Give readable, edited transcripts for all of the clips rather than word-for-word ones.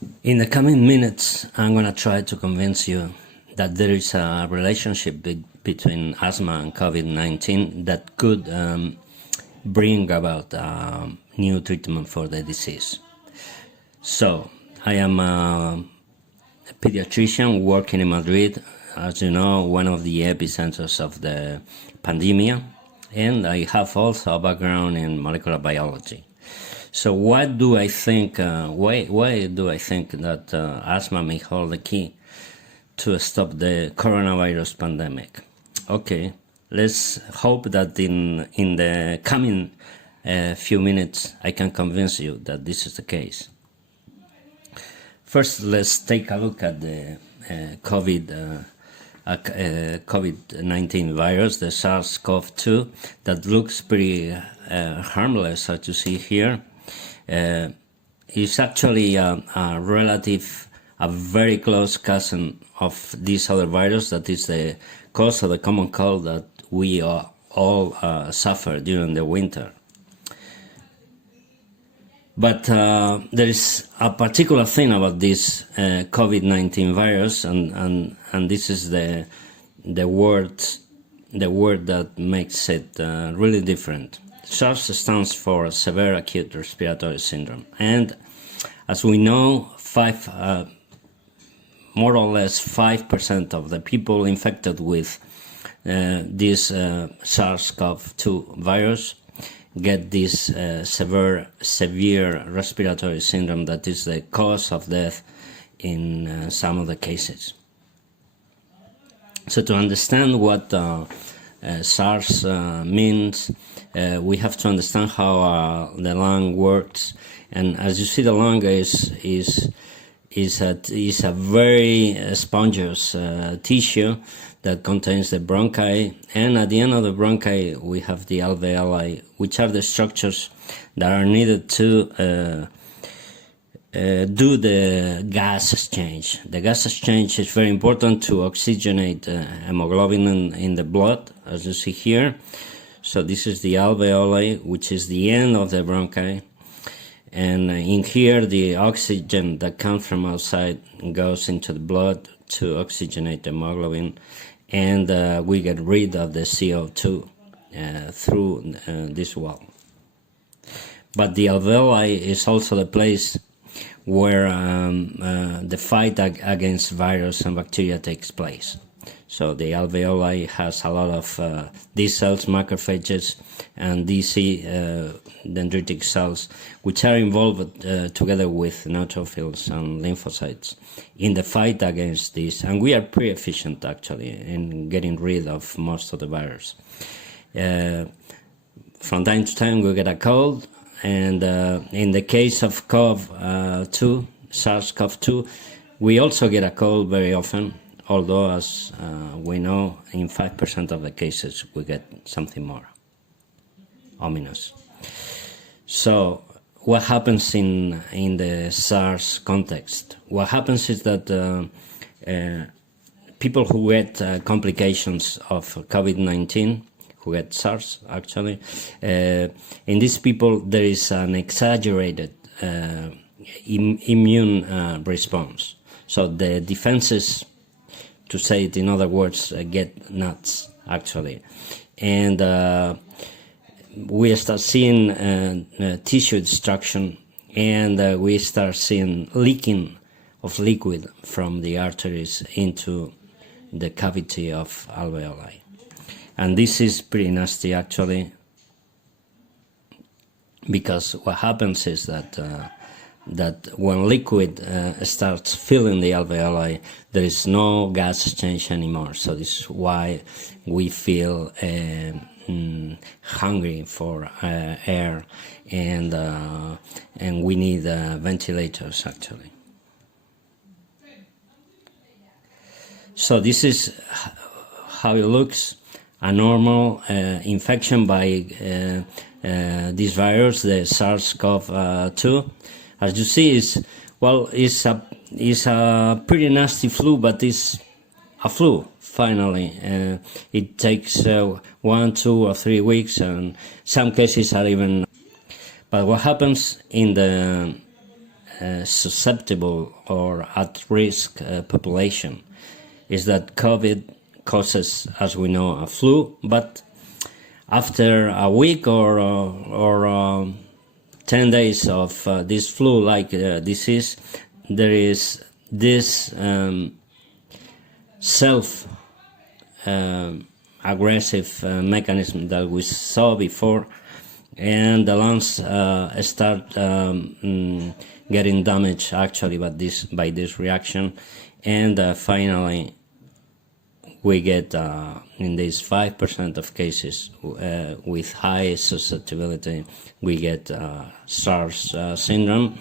In the coming minutes, I'm going to try to convince you that there is a relationship between asthma and COVID-19 that could bring about a new treatment for the disease. So, I am a pediatrician working in Madrid, as you know, one of the epicenters of the pandemia, and I have also a background in molecular biology. So what do I think, why do I think that asthma may hold the key to stop the coronavirus pandemic? Okay, let's hope that in the coming few minutes I can convince you that this is the case. First, let's take a look at the COVID-19 virus, the SARS-CoV-2, that looks pretty harmless, as you see here. It's actually a very close cousin of this other virus that is the cause of the common cold that we all suffer during the winter. But there is a particular thing about this COVID-19 virus, and this is the word that makes it really different. SARS stands for Severe Acute Respiratory Syndrome, and as we know, more or less 5% of the people infected with this SARS-CoV-2 virus get this severe respiratory syndrome that is the cause of death in some of the cases. So to understand what SARS means, we have to understand how the lung works. And as you see, the lung is a very spongious tissue that contains the bronchi, and at the end of the bronchi we have the alveoli, which are the structures that are needed to do the gas exchange. The gas exchange is very important to oxygenate hemoglobin in the blood, as you see here. So this is the alveoli, which is the end of the bronchi, and in here the oxygen that comes from outside goes into the blood to oxygenate the hemoglobin, and we get rid of the CO2 through this wall. But the alveoli is also the place where the fight against virus and bacteria takes place. So the alveoli has a lot of these cells, macrophages, and DC dendritic cells, which are involved together with neutrophils and lymphocytes in the fight against this. And we are pretty efficient, actually, in getting rid of most of the virus. From time to time, we get a cold, and in the case of SARS-CoV-2, we also get a cold very often, although, as we know, in 5% of the cases, we get something more ominous. So, what happens in the SARS context? What happens is that people who get complications of COVID-19, who get SARS, actually, in these people there is an exaggerated immune response. So the defenses, to say it in other words, get nuts, actually. And we start seeing tissue destruction, and we start seeing leaking of liquid from the arteries into the cavity of alveoli. And this is pretty nasty, actually, because what happens is that when liquid starts filling the alveoli, there is no gas exchange anymore. So this is why we feel hungry for air, and we need ventilators, actually. So this is how it looks. A normal infection by this virus, the SARS-CoV-2. As you see, it's a pretty nasty flu, but it's a flu, finally. It takes 1, 2, or 3 weeks, and some cases are even. But what happens in the susceptible or at-risk population is that COVID causes, as we know, a flu, but after a week or 10 days of this flu-like disease, there is this self-aggressive mechanism that we saw before, and the lungs start getting damaged actually by this reaction, and finally we get in these 5% of cases with high susceptibility, we get SARS syndrome,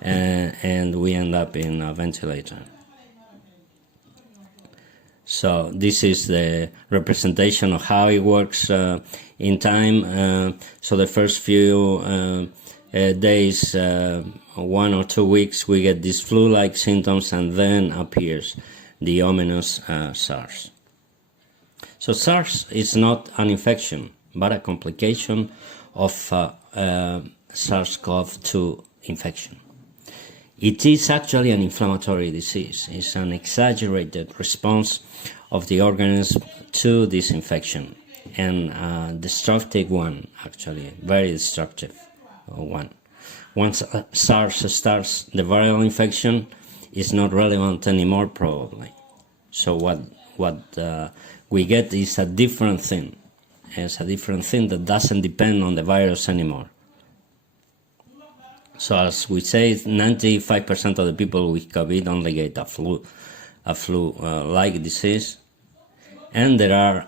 and we end up in a ventilator. So this is the representation of how it works in time. So the first few days, 1 or 2 weeks, we get these flu-like symptoms, and then appears the ominous SARS. So SARS is not an infection, but a complication of SARS-CoV-2 infection. It is actually an inflammatory disease. It's an exaggerated response of the organism to this infection, and a destructive one, actually, very destructive one. Once SARS starts, the viral infection is not relevant anymore, probably. So what we get is a different thing. It's a different thing that doesn't depend on the virus anymore. So as we say, 95% of the people with COVID only get a flu-like disease, and there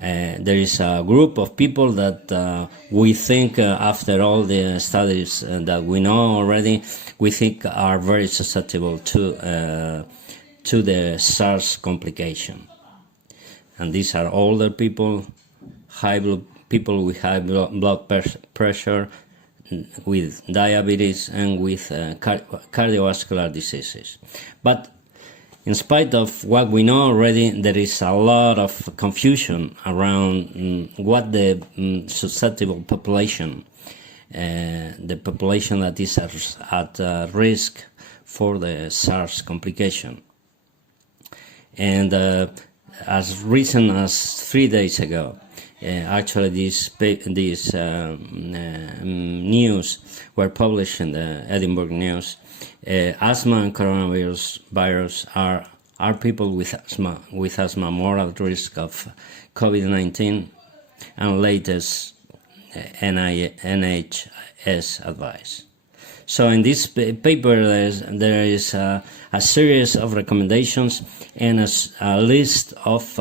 is a group of people that we think, after all the studies that we know already, we think are very susceptible to the SARS complication. And these are older people, people with high blood pressure, with diabetes, and with cardiovascular diseases. But in spite of what we know already, there is a lot of confusion around what the susceptible population, the population that is at risk for the SARS complication. And as recent as 3 days ago, actually these news were published in the Edinburgh News. Asthma and coronavirus are people with asthma more at risk of COVID-19, and latest NHS advice. So in this paper there is a series of recommendations and a list of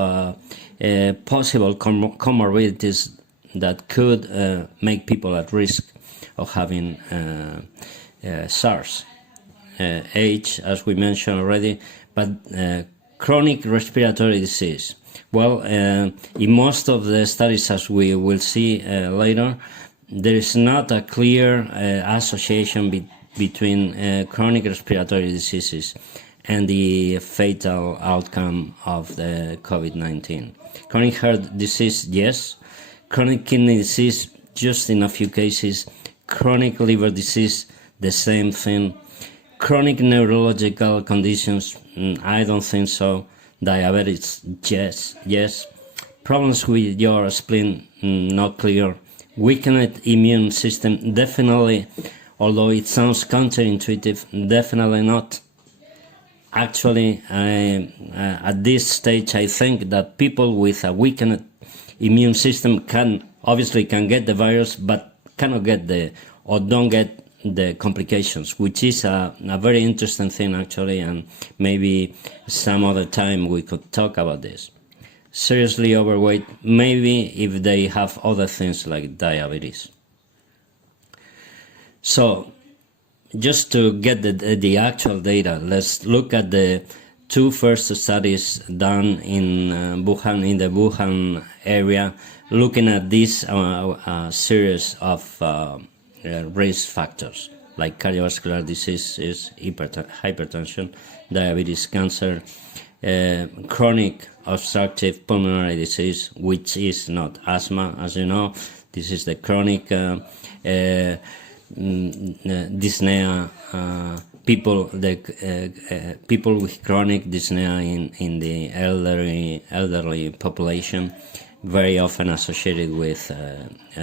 possible comorbidities that could make people at risk of having SARS. Age, as we mentioned already, but chronic respiratory disease. Well, in most of the studies, as we will see later, there is not a clear association between chronic respiratory diseases and the fatal outcome of the COVID-19. Chronic heart disease, yes. Chronic kidney disease, just in a few cases. Chronic liver disease, the same thing. Chronic neurological conditions, I don't think so. Diabetes, yes. Problems with your spleen, not clear. Weakened immune system, definitely, although it sounds counterintuitive, definitely not. Actually, at this stage, I think that people with a weakened immune system can get the virus, but cannot get don't get the complications, which is a very interesting thing, actually, and maybe some other time we could talk about this. Seriously overweight, maybe if they have other things like diabetes. So, just to get the actual data, let's look at the two first studies done in Wuhan, in the Wuhan area, looking at this series of risk factors like cardiovascular diseases, hypertension, diabetes, cancer, chronic obstructive pulmonary disease, which is not asthma, as you know. This is the chronic dyspnea, people with chronic dyspnea in the elderly population, very often associated with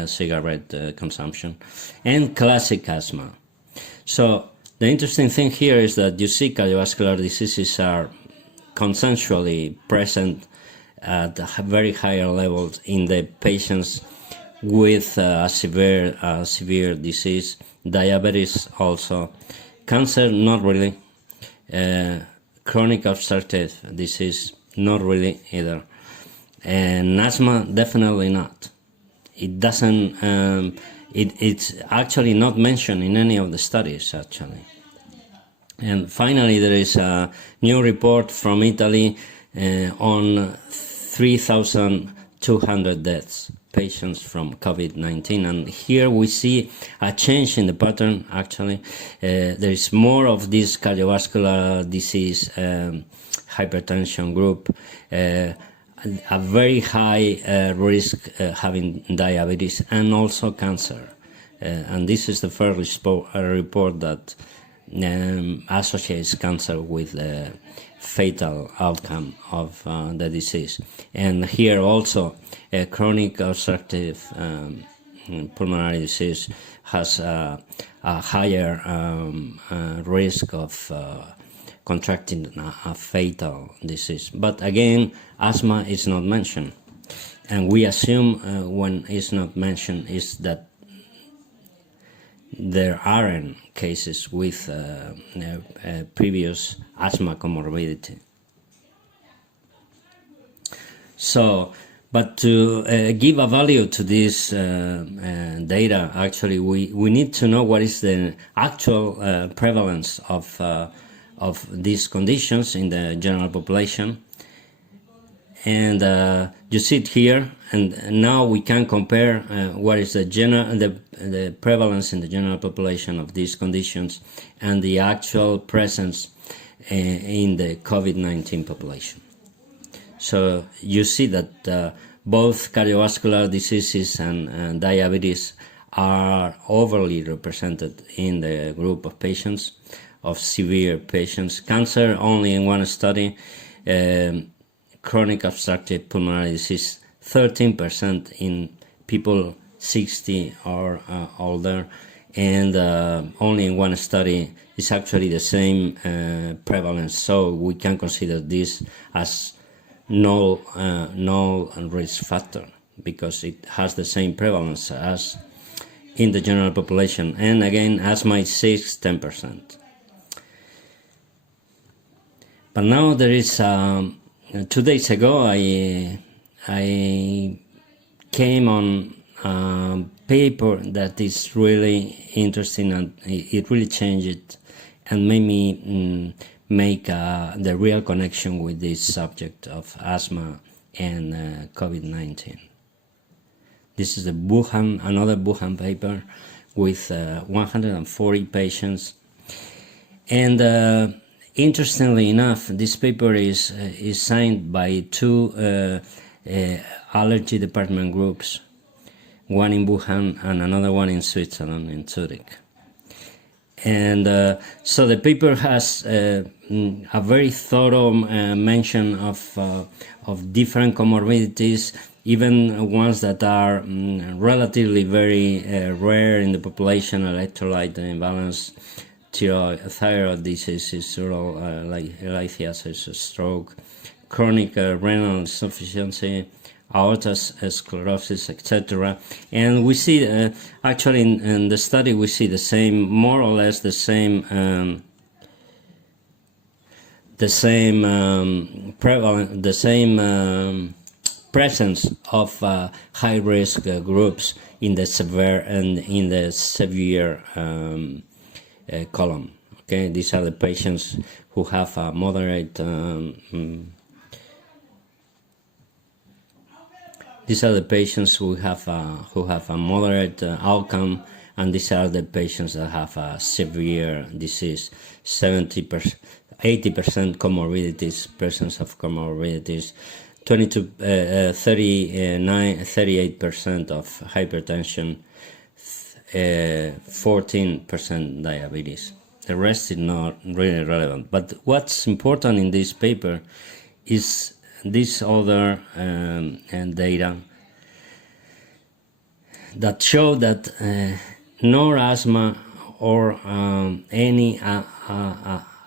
cigarette consumption, and classic asthma. So the interesting thing here is that you see cardiovascular diseases are consensually present at very higher levels in the patients with severe disease, diabetes also, cancer not really, chronic obstructive disease not really either, and asthma definitely not. It doesn't. It's actually not mentioned in any of the studies actually. And finally, there is a new report from Italy on 3,200 deaths, patients from COVID-19. And here we see a change in the pattern, actually. There is more of this cardiovascular disease, hypertension group, a very high risk having diabetes and also cancer. And this is the first report that associates cancer with the fatal outcome of the disease. And here also chronic obstructive pulmonary disease has a higher risk of contracting a fatal disease. But again, asthma is not mentioned, and we assume when it's not mentioned is that there aren't cases with previous asthma comorbidity. So, but to give a value to this data, actually, we need to know what is the actual prevalence of these conditions in the general population. And you see it here, and now we can compare what is the prevalence in the general population of these conditions and the actual presence in the COVID-19 population. So you see that both cardiovascular diseases and diabetes are overly represented in the group of patients, of severe patients. Cancer only in one study. Chronic obstructive pulmonary disease 13% in people 60 or older, and only in one study is actually the same prevalence. So we can consider this as null risk factor because it has the same prevalence as in the general population. And again, asthma is 10%. But now there is 2 days ago, I came on a paper that is really interesting, and it really changed it and made me make the real connection with this subject of asthma and COVID-19. This is another Wuhan paper with 140 patients, and interestingly enough, this paper is signed by two allergy department groups, one in Wuhan and another one in Switzerland, in Zurich. And so the paper has a very thorough mention of different comorbidities, even ones that are relatively very rare in the population: electrolyte imbalance, thyroid diseases, cerebral lithiasis, stroke, chronic renal insufficiency, aortic sclerosis, etc. And we see, actually, in the study, we see the same, more or less the same presence of high risk groups in the severe and in the severe column. Okay, these are the patients who have a moderate. These are the patients who have a moderate outcome, and these are the patients that have a severe disease. 70%, 80% comorbidities, presence of comorbidities. 38% of hypertension. 14% diabetes. The rest is not really relevant. But what's important in this paper is this other data that show that no asthma or any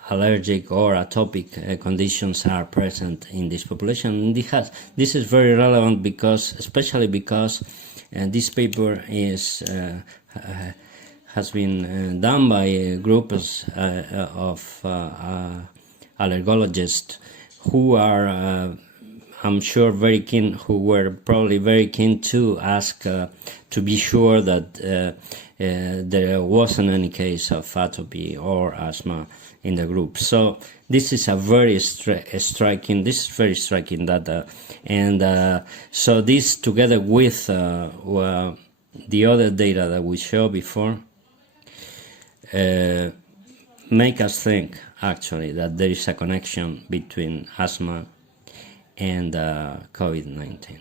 allergic or atopic conditions are present in this population. This is very relevant because, especially because this paper has been done by a group of allergologists who are, I'm sure, very keen, who were probably very keen to ask to be sure that there wasn't any case of atopy or asthma in the group. So this is a very striking data, and so this, together with the other data that we showed before, make us think actually that there is a connection between asthma and COVID-19.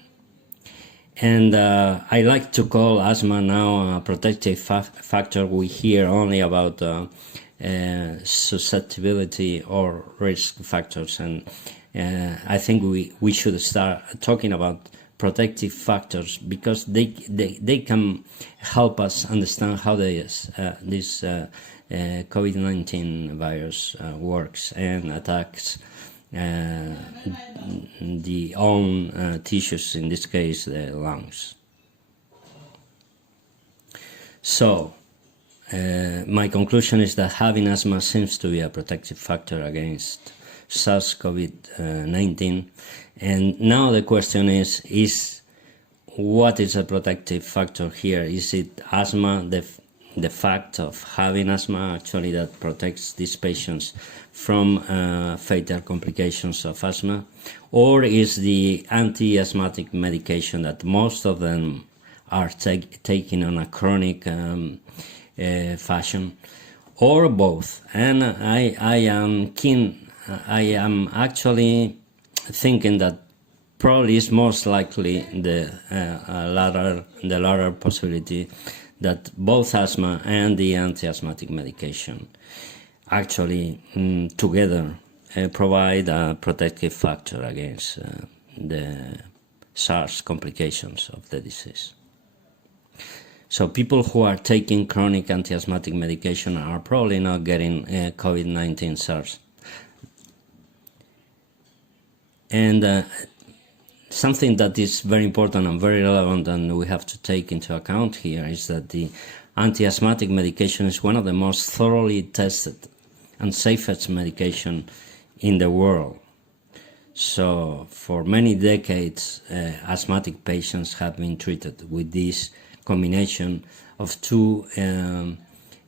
And I like to call asthma now a protective factor. We hear only about susceptibility or risk factors, and I think we should start talking about protective factors because they can help us understand how this COVID-19 virus works and attacks the own tissues, in this case the lungs. So my conclusion is that having asthma seems to be a protective factor against SARS-CoV-19, and now the question is what is a protective factor here? Is it asthma, the fact of having asthma actually that protects these patients from fatal complications of asthma, or is the anti-asthmatic medication that most of them are taking on a chronic fashion, or both? And I am actually thinking that probably is most likely the latter possibility, that both asthma and the anti-asthmatic medication actually together provide a protective factor against the SARS complications of the disease. So people who are taking chronic anti-asthmatic medication are probably not getting COVID-19 SARS. And something that is very important and very relevant and we have to take into account here is that the anti-asthmatic medication is one of the most thoroughly tested and safest medication in the world. So for many decades, asthmatic patients have been treated with this combination of two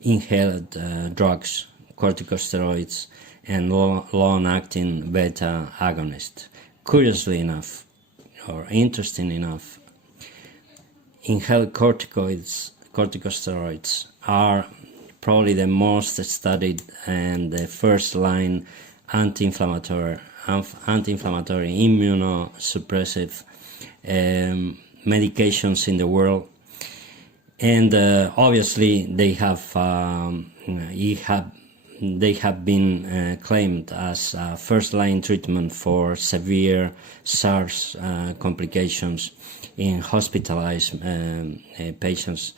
inhaled drugs, corticosteroids and long-acting beta agonist. Curiously enough, or interesting enough, inhaled corticosteroids are probably the most studied and the first-line anti-inflammatory immunosuppressive medications in the world, and obviously they have been claimed as a first-line treatment for severe SARS complications in hospitalized patients.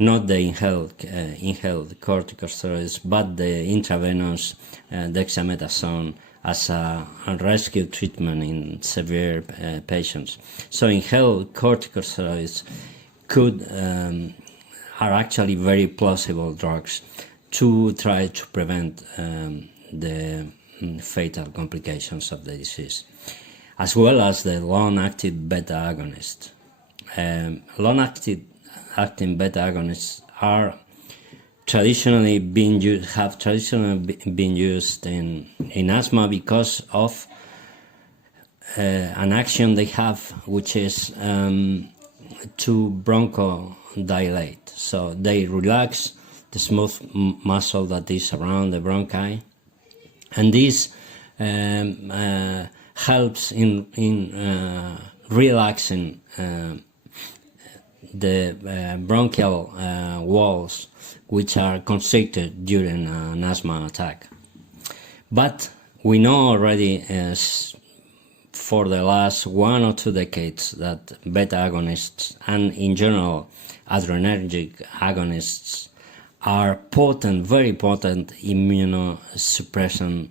Not the inhaled corticosteroids, but the intravenous dexamethasone as a rescue treatment in severe patients. So inhaled corticosteroids are actually very plausible drugs to try to prevent the fatal complications of the disease, as well as the long-acting beta agonist. Long-acting beta agonists are traditionally been used in asthma because of an action they have, which is to bronchodilate. So they relax the smooth muscle that is around the bronchi, and this helps in relaxing the bronchial walls, which are constricted during an asthma attack. But we know already for the last 1 or 2 decades that beta agonists and in general adrenergic agonists are potent, very potent immunosuppressant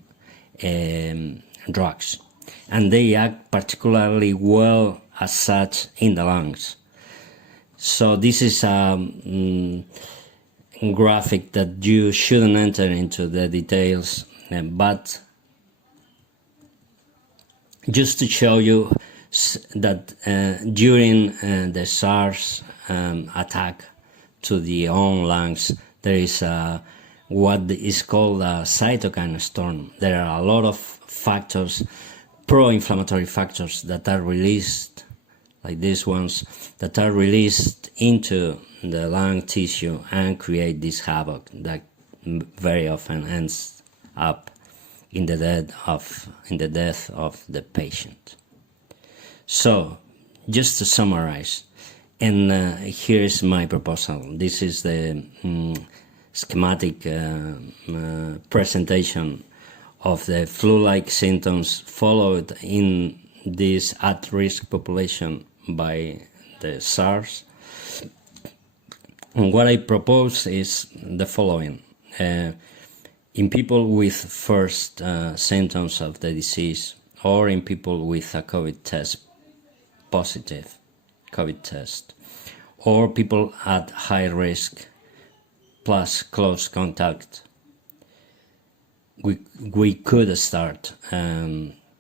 drugs, and they act particularly well as such in the lungs. So this is a graphic that you shouldn't enter into the details, but just to show you that during the SARS attack to the own lungs, there is what is called a cytokine storm. There are a lot of factors, pro-inflammatory factors, that are released, like these ones, that are released into the lung tissue and create this havoc that very often ends up in the death of the patient. So, just to summarize, and here's my proposal. This is the schematic presentation of the flu-like symptoms followed in this at-risk population by the SARS. And what I propose is the following. In people with first symptoms of the disease, or in people with a positive COVID test, or people at high risk plus close contact, we could start inhaled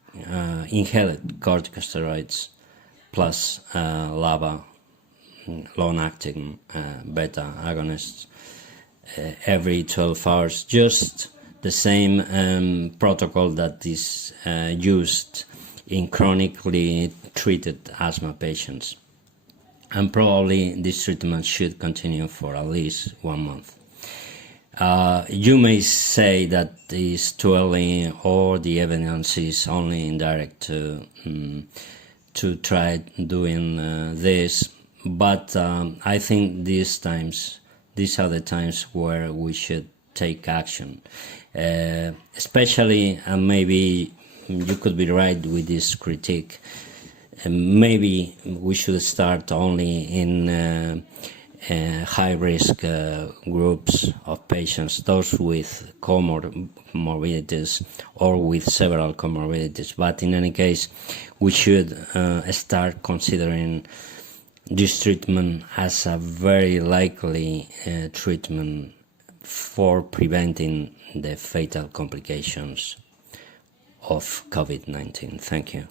corticosteroids plus LABA, long-acting beta agonists, every 12 hours, just the same protocol that is used in chronically treated asthma patients. And probably this treatment should continue for at least 1 month. You may say that it's too early, or the evidence is only indirect to try doing this, but I think these are the times where we should take action. Especially, and maybe you could be right with this critique, maybe we should start only in high-risk groups of patients, those with comorbidities or with several comorbidities. But in any case, we should start considering this treatment as a very likely treatment for preventing the fatal complications of COVID-19. Thank you.